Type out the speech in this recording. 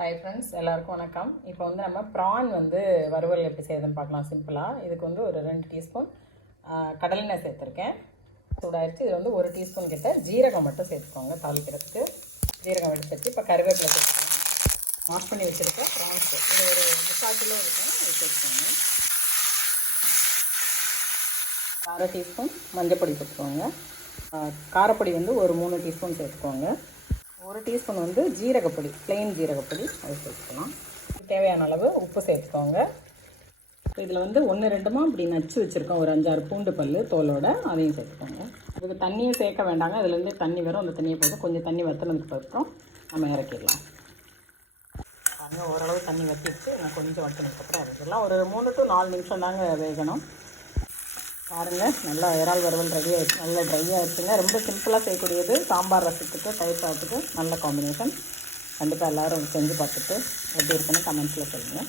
Hi friends, எல்லாருக்கும் வணக்கம். இப்போ வந்து நம்ம ப்ரான் வறுவல் எப்படி செய்யுதுன்னு பார்க்கலாம். சிம்பிளாக இதுக்கு ஒரு 2 டீஸ்பூன் கடலெண்ணெய் சேர்த்துருக்கேன். சூடாகிடுச்சு. இது 1 டீஸ்பூன் கிட்ட ஜீரகம் மட்டும் சேர்த்துக்கோங்க. தாளிக்கிறதுக்கு ஜீரகம் எடுத்து வச்சு இப்போ கருவேப்பிலை சேர்த்துக்கோங்க. வாஷ் பண்ணி வச்சுருக்கேன் ப்ரான்ஸ், இது ஒரு 3/4 கிலோ இருக்கும், அது சேர்த்துக்கோங்க. 1/2 டீஸ்பூன் மஞ்சள் பொடி சேர்த்துக்கோங்க. காரப்பொடி ஒரு 3 டீஸ்பூன் சேர்த்துக்கோங்க. 1 டீஸ்பூன் ஜீரகப்பொடி, ப்ளெயின் ஜீரகப்பொடி, அது சேர்த்துக்கலாம். தேவையான அளவு உப்பு சேர்த்துக்கோங்க. இதில் 1-2 இப்படி நச்சு வச்சுருக்கோம், ஒரு 5-6 பூண்டு பல் தோலோட, அதையும் சேர்த்துக்கோங்க. இதுக்கு தண்ணியை சேர்க்க வேண்டாங்க, அதுலேருந்தே தண்ணி வரும். அந்த தண்ணியை போதும். கொஞ்சம் தண்ணி வற்றினதுக்கு அப்புறம் நம்ம இறக்கிடலாம். பாருங்கள், ஓரளவு தண்ணி வற்றிடுச்சு. நான் கொஞ்சம் வற்றினதுக்கப்புறம் இறக்கிடலாம். ஒரு 3 to 4 நிமிஷம் தாங்க வேகணும். பாருங்கள், நல்லா இறால் வறுவல் ரெடி ஆகிடுச்சு. நல்லா ட்ரை ஆகிடுச்சுங்க. ரொம்ப சிம்பிளாக செய்யக்கூடியது. சாம்பார் ரசத்துக்கு, தயிர் சாதத்துக்கு நல்ல காம்பினேஷன். கண்டிப்பாக எல்லோரும் செஞ்சு பார்த்துட்டு எப்படி இருக்குன்னு கமெண்ட்ஸில் சொல்லுங்கள்.